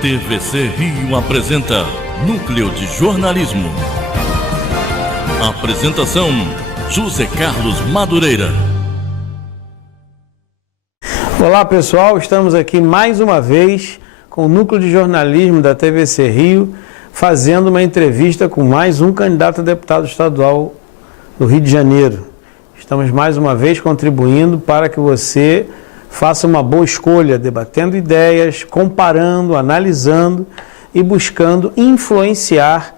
TVC Rio apresenta Núcleo de Jornalismo. Apresentação: José Carlos Madureira. Olá pessoal, estamos aqui mais uma vez com o Núcleo de Jornalismo da TVC Rio, fazendo uma entrevista com mais um candidato a deputado estadual do Rio de Janeiro. Estamos mais uma vez contribuindo para que você faça uma boa escolha, debatendo ideias, comparando, analisando e buscando influenciar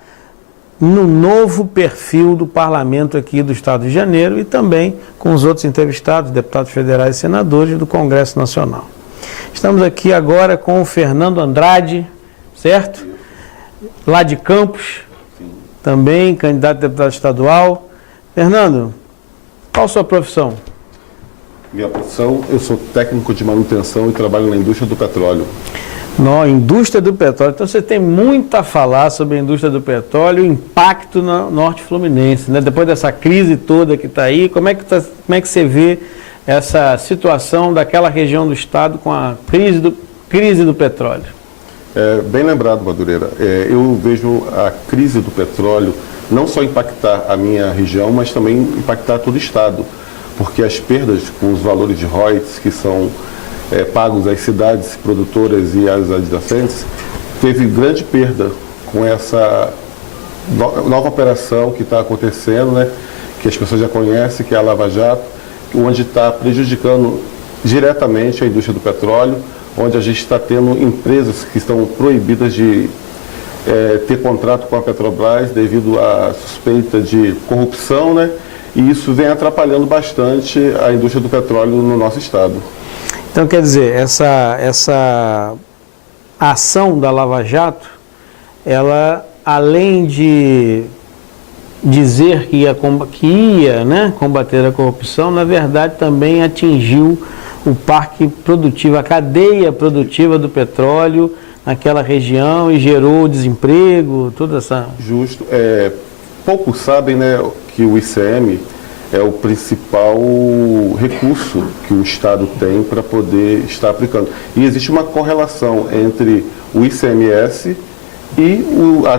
no novo perfil do parlamento aqui do Estado de Janeiro e também com os outros entrevistados, deputados federais e senadores do Congresso Nacional. Estamos aqui agora com o Fernando Andrade, certo? Lá de Campos, também candidato a deputado estadual. Fernando, qual a sua profissão? Minha profissão, eu sou técnico de manutenção e trabalho na indústria do petróleo. Na indústria do petróleo. Então você tem muito a falar sobre a indústria do petróleo e o impacto no norte fluminense, né? Depois dessa crise toda que está aí, como é que você vê essa situação daquela região do estado com a crise do petróleo? Bem lembrado, Madureira. Eu vejo a crise do petróleo não só impactar a minha região, mas também impactar todo o estado, porque as perdas com os valores de royalties que são pagos às cidades produtoras e às adjacentes, teve grande perda com essa nova operação que está acontecendo, né, que as pessoas já conhecem, que é a Lava Jato, onde está prejudicando diretamente a indústria do petróleo, onde a gente está tendo empresas que estão proibidas de ter contrato com a Petrobras devido à suspeita de corrupção, né? E isso vem atrapalhando bastante a indústria do petróleo no nosso estado. Então, quer dizer, essa ação da Lava Jato, ela, além de dizer que ia, né, combater a corrupção, na verdade também atingiu o parque produtivo, a cadeia produtiva do petróleo naquela região e gerou desemprego, toda essa... Justo. Poucos sabem, né, que o ICM é o principal recurso que o Estado tem para poder estar aplicando. E existe uma correlação entre o ICMS e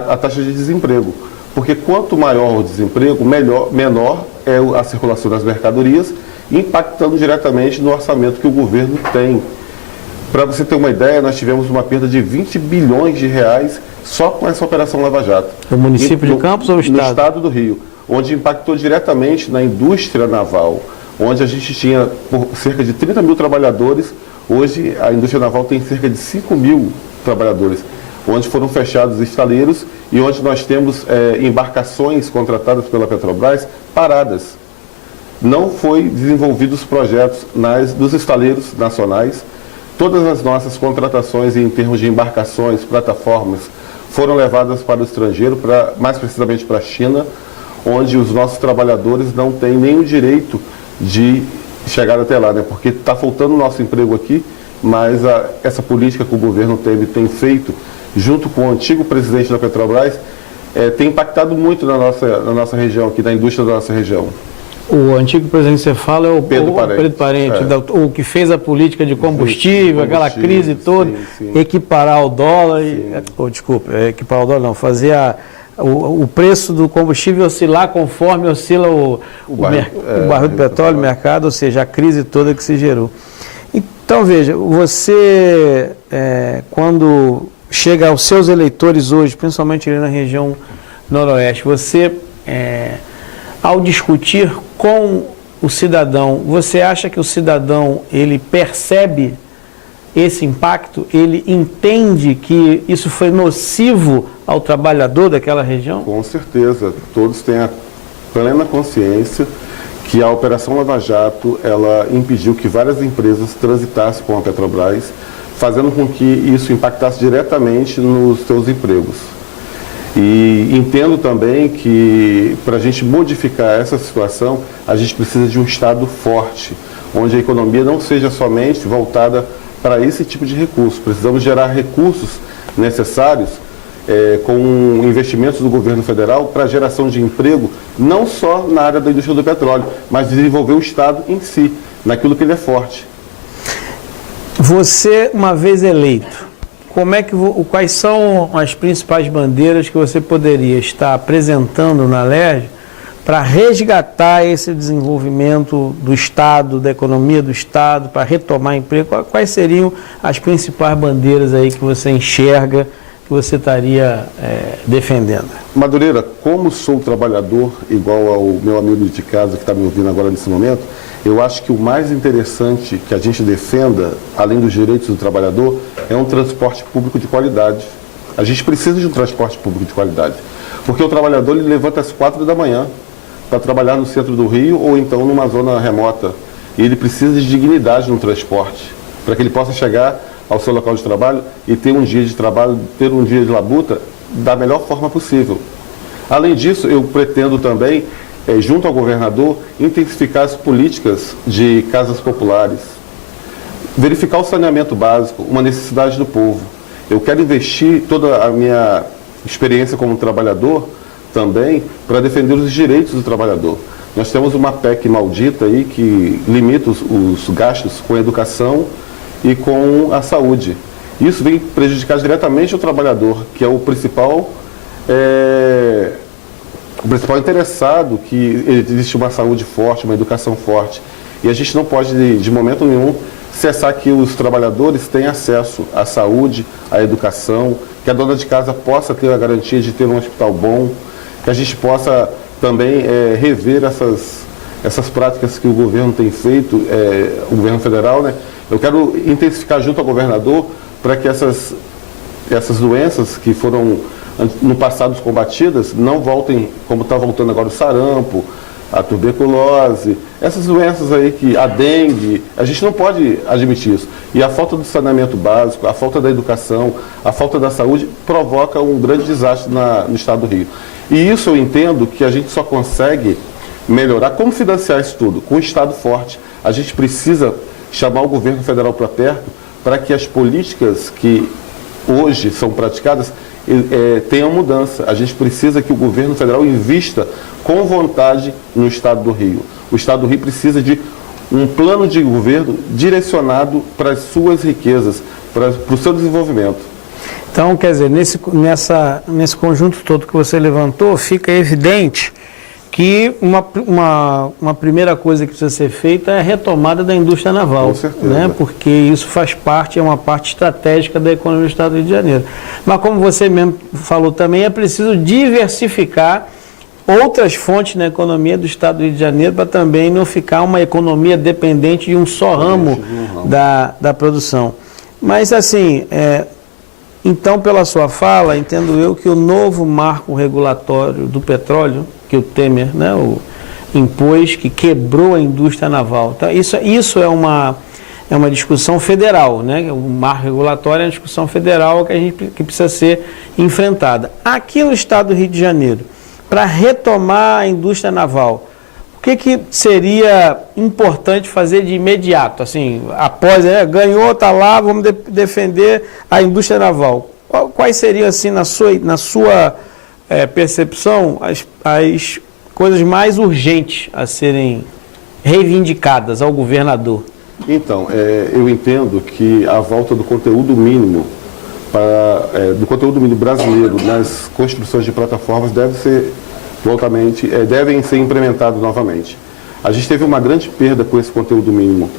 a taxa de desemprego. Porque quanto maior o desemprego, menor é a circulação das mercadorias, impactando diretamente no orçamento que o governo tem. Para você ter uma ideia, nós tivemos uma perda de 20 bilhões de reais só com essa operação Lava Jato. O município de Campos ou o estado? No estado do Rio, onde impactou diretamente na indústria naval, onde a gente tinha cerca de 30 mil trabalhadores, hoje a indústria naval tem cerca de 5 mil trabalhadores, onde foram fechados estaleiros e onde nós temos embarcações contratadas pela Petrobras paradas. Não foi desenvolvidos projetos dos estaleiros nacionais. Todas as nossas contratações em termos de embarcações, plataformas, foram levadas para o estrangeiro, mais precisamente para a China, onde os nossos trabalhadores não têm nem o direito de chegar até lá, né? Porque está faltando o nosso emprego aqui, mas essa política que o governo tem feito, junto com o antigo presidente da Petrobras, tem impactado muito na nossa região, aqui na indústria da nossa região. O antigo presidente que você fala é o Pedro Parente, o que fez a política de combustível, aquela crise toda, sim. Equiparar o dólar, equiparar o dólar não, fazer o preço do combustível oscilar conforme oscila o barril de petróleo, o mercado, ou seja, a crise toda que se gerou. Então veja, você quando chega aos seus eleitores hoje, principalmente ali na região noroeste, você... ao discutir com o cidadão, você acha que o cidadão, ele percebe esse impacto? Ele entende que isso foi nocivo ao trabalhador daquela região? Com certeza. Todos têm a plena consciência que a Operação Lava Jato, ela impediu que várias empresas transitassem com a Petrobras, fazendo com que isso impactasse diretamente nos seus empregos. E entendo também que, para a gente modificar essa situação, a gente precisa de um Estado forte, onde a economia não seja somente voltada para esse tipo de recurso. Precisamos gerar recursos necessários com investimentos do governo federal para a geração de emprego, não só na área da indústria do petróleo, mas desenvolver o Estado em si, naquilo que ele é forte. Você, uma vez eleito, quais são as principais bandeiras que você poderia estar apresentando na LERJ para resgatar esse desenvolvimento do Estado, da economia do Estado, para retomar emprego? Quais seriam as principais bandeiras aí que você enxerga, que você estaria defendendo? Madureira, como sou trabalhador, igual ao meu amigo de casa que está me ouvindo agora nesse momento, eu acho que o mais interessante que a gente defenda, além dos direitos do trabalhador, é um transporte público de qualidade. A gente precisa de um transporte público de qualidade, porque o trabalhador ele levanta às 4 da manhã para trabalhar no centro do Rio ou então numa zona remota. E ele precisa de dignidade no transporte, para que ele possa chegar ao seu local de trabalho e ter um dia de trabalho, ter um dia de labuta da melhor forma possível. Além disso, eu pretendo também, junto ao governador, intensificar as políticas de casas populares, verificar o saneamento básico, uma necessidade do povo. Eu quero investir toda a minha experiência como trabalhador também para defender os direitos do trabalhador. Nós temos uma PEC maldita aí que limita os gastos com a educação e com a saúde. Isso vem prejudicar diretamente o trabalhador, que é o principal interessado que existe uma saúde forte, uma educação forte. E a gente não pode, de momento nenhum, cessar que os trabalhadores tenham acesso à saúde, à educação, que a dona de casa possa ter a garantia de ter um hospital bom, que a gente possa também rever essas práticas que o governo tem feito, o governo federal, né? Eu quero intensificar junto ao governador para que essas doenças que foram no passado combatidas não voltem, como está voltando agora o sarampo, a tuberculose, essas doenças aí, a dengue, a gente não pode admitir isso. E a falta do saneamento básico, a falta da educação, a falta da saúde provoca um grande desastre no estado do Rio. E isso eu entendo que a gente só consegue melhorar. Como financiar isso tudo? Com o Estado forte. A gente precisa chamar o governo federal para perto para que as políticas que hoje são praticadas tenham mudança. A gente precisa que o governo federal invista com vontade no Estado do Rio. O Estado do Rio precisa de um plano de governo direcionado para as suas riquezas, para o seu desenvolvimento. Então, quer dizer, nesse conjunto todo que você levantou, fica evidente que uma primeira coisa que precisa ser feita é a retomada da indústria naval. Com certeza. Né? Porque isso faz parte, é uma parte estratégica da economia do Estado do Rio de Janeiro. Mas como você mesmo falou também, é preciso diversificar outras fontes na economia do Estado do Rio de Janeiro para também não ficar uma economia dependente de um só ramo da produção. Mas assim, então pela sua fala, entendo eu que o novo marco regulatório do petróleo, que o Temer, né, impôs, que quebrou a indústria naval. Então, isso é uma discussão federal, né? O marco regulatório é uma discussão federal que precisa ser enfrentada. Aqui no Estado do Rio de Janeiro, para retomar a indústria naval, o que seria importante fazer de imediato? Assim, após, ganhou, está lá, vamos defender a indústria naval. Quais seriam, assim, na sua percepção, as coisas mais urgentes a serem reivindicadas ao governador? Então, eu entendo que a volta do conteúdo mínimo brasileiro nas construções de plataformas devem ser implementados novamente. A gente teve uma grande perda com esse conteúdo mínimo,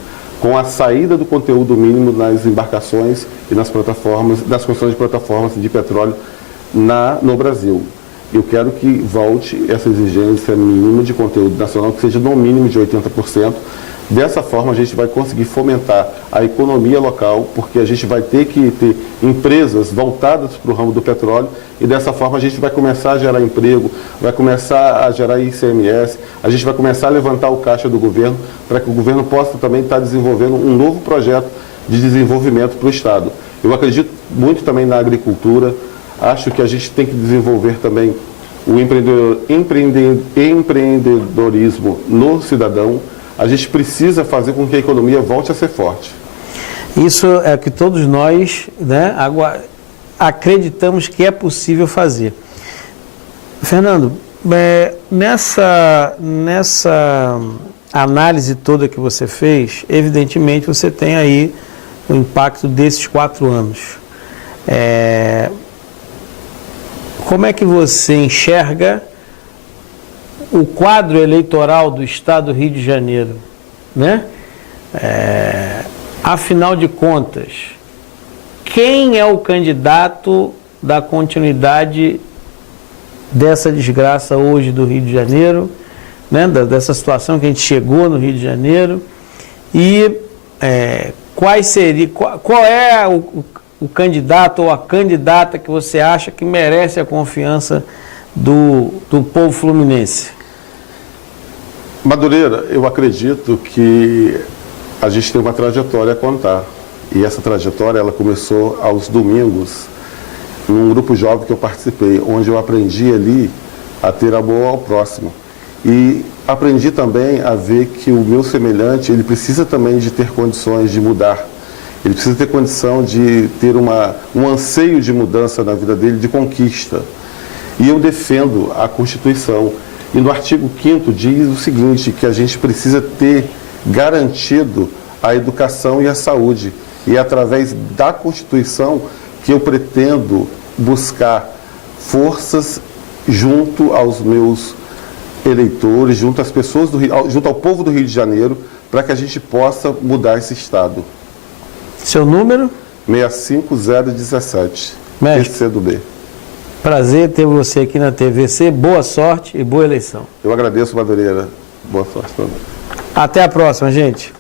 com a saída do conteúdo mínimo nas embarcações e nas plataformas, nas construções de plataformas de petróleo no Brasil. Eu quero que volte essa exigência mínima de conteúdo nacional, que seja no mínimo de 80%. Dessa forma, a gente vai conseguir fomentar a economia local, porque a gente vai ter que ter empresas voltadas para o ramo do petróleo, e dessa forma a gente vai começar a gerar emprego, vai começar a gerar ICMS, a gente vai começar a levantar o caixa do governo, para que o governo possa também estar desenvolvendo um novo projeto de desenvolvimento para o Estado. Eu acredito muito também na agricultura. Acho que a gente tem que desenvolver também o empreendedorismo no cidadão. A gente precisa fazer com que a economia volte a ser forte. Isso é o que todos nós, né, acreditamos que é possível fazer. Fernando, nessa análise toda que você fez, evidentemente você tem aí o impacto desses 4 anos. Como é que você enxerga o quadro eleitoral do Estado do Rio de Janeiro, né? Afinal de contas, quem é o candidato da continuidade dessa desgraça hoje do Rio de Janeiro, né? Dessa situação que a gente chegou no Rio de Janeiro, e qual é o candidato ou a candidata que você acha que merece a confiança do povo fluminense? Madureira, eu acredito que a gente tem uma trajetória a contar. E essa trajetória, ela começou aos domingos, num grupo jovem que eu participei, onde eu aprendi ali a ter amor ao próximo. E aprendi também a ver que o meu semelhante, ele precisa também de ter condições de mudar. Ele precisa ter condição de ter um anseio de mudança na vida dele, de conquista. E eu defendo a Constituição. E no artigo 5º diz o seguinte, que a gente precisa ter garantido a educação e a saúde. E é através da Constituição que eu pretendo buscar forças junto aos meus eleitores, junto às pessoas junto ao povo do Rio de Janeiro, para que a gente possa mudar esse Estado. Seu número? 65017. PCdoB. Prazer ter você aqui na TVC. Boa sorte e boa eleição. Eu agradeço, Madureira. Boa sorte também. Até a próxima, gente.